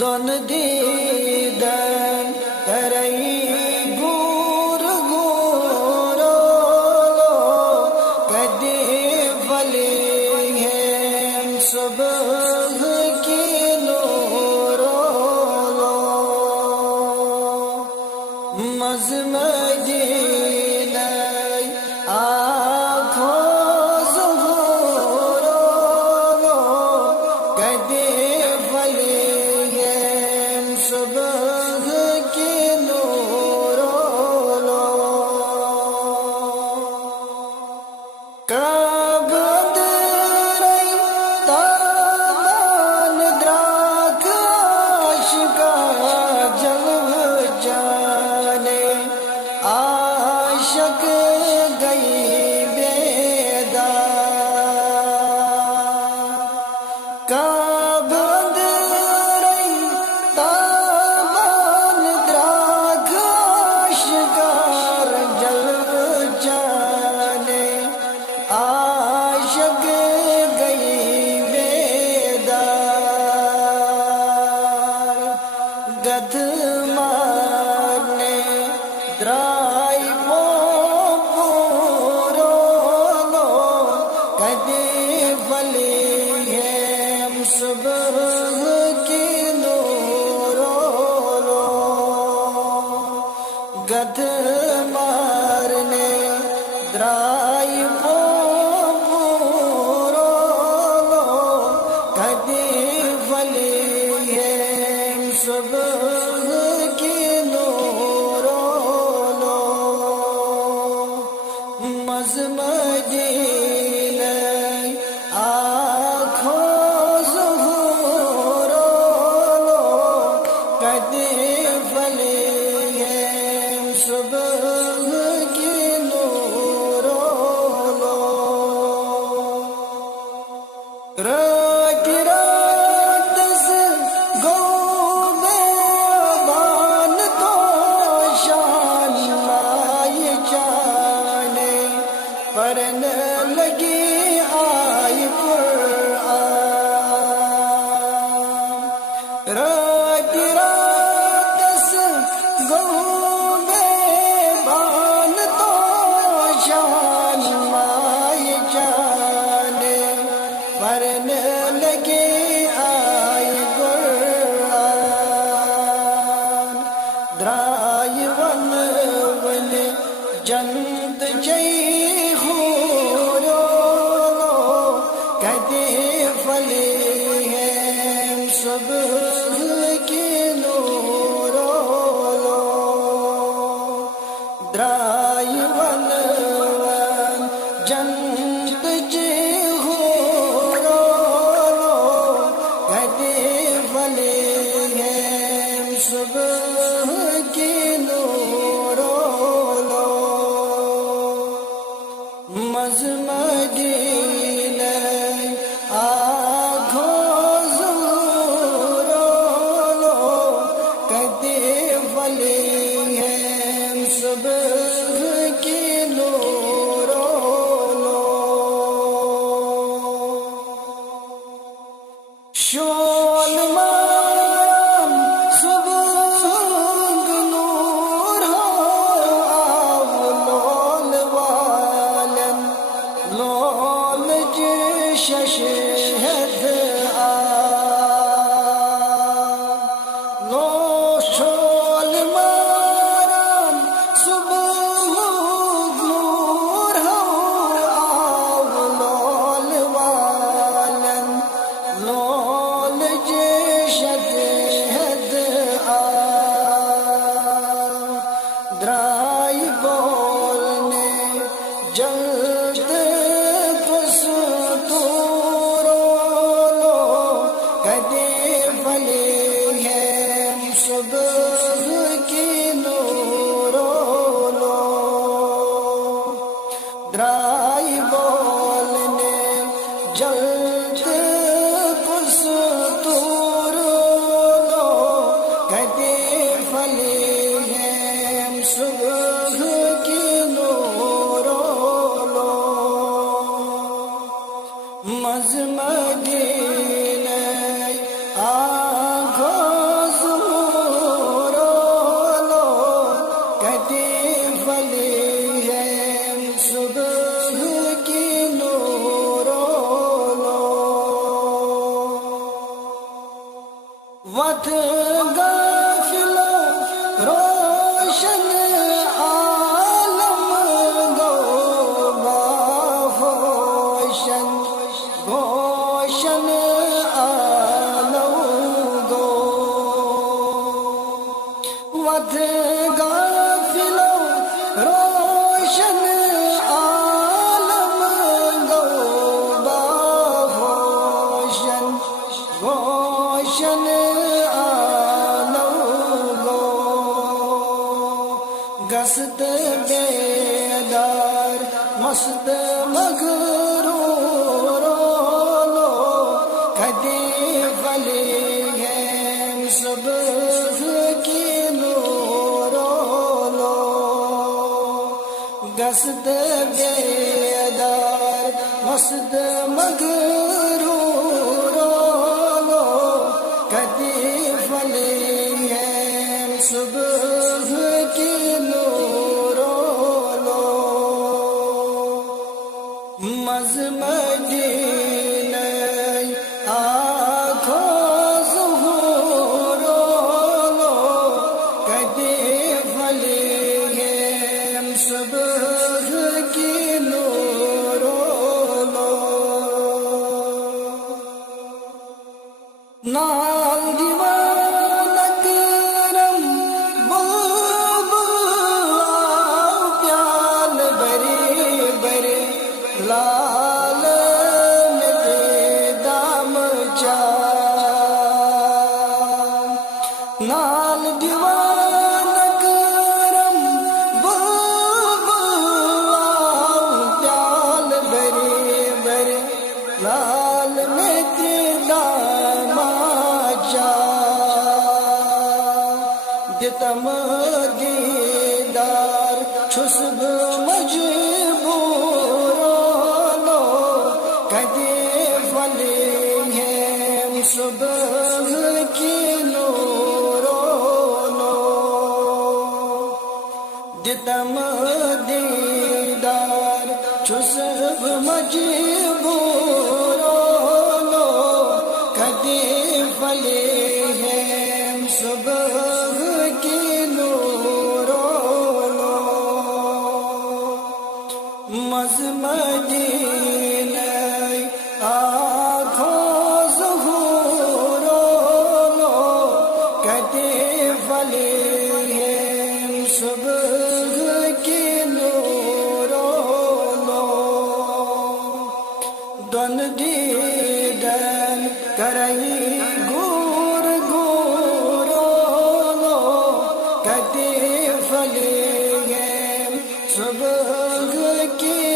دون دیدن کرئی گور گورو کدی ولی ہیں صبح کی نورو مزمدین آنکھوں ظہورو کدی ولی صبح کی نورو کابد رئی تابان دراک عاشقا جلو جانے عاشق گئی بیدار کابد رئی تابان دراک عاشقار جلو جانے عاشق گئی بیدار گدھ مارنے درائی پورو لو کدی ولی ہیں صبح کی نورو گدھ مارنے درائی پورو لو کدی ولی ہیں صبح کی نورو مزمدین آنکھوں ظہورو کدی ولی ہیں صبح کی نورو رات رات سے گو بیابان تو شان مائے جانے پڑھنے لگی آئی قرآن رات رات سے گو بیابان تو شان مائے جانے پڑھنے لگی آئی قرآن درائی ون ولی جنت جئی خورو کدی ولی ہیں صبح کی نورو درائی ون جنت جئی خورو کدی ولی ہیں صبح کی نورو مزمدین آنکھوں ظہورو کدی ولی ہیں صبح کی نورو شول مان صبح نور ہو آو لول والن لول جشش ہد لو شول ماران صبح صبح کی نور لو مز مدینہ آنکھوں ظہور لو کہتی فلی ہے صبح کی نور لو وقت غافلوں روشن عالم گو باہوشن گوشن عالم گو وقت غافلوں روشن عالم گو باہوشن گوشن گست بیدار مست مغرور لو کدی فلی ہے صبح کی نور لو گست بیدار مست مغرور لو کدی فلی ہے صبح کی نور لو مز مدینہ آنکھوں ظہور لو کدی فلی ہے صبح کی نور لو نال دیوان کرم پیال بری بری لال میں دام چا نال دیوان کرم پیال بری بری لال میں دام چا دتم دیدار چھسب مجبور لو کدی فلی ہے صبح کی نور لو دتم دیدار چھسب مجبور لو کدی فلی ہے صبح کی نور لو مز مدینہ آنکھوں ظہور لو کہتی فلی ہے صبح کی نور لو دن دیدن کرئی گور گور لو کہتی فلی ہے صبح کی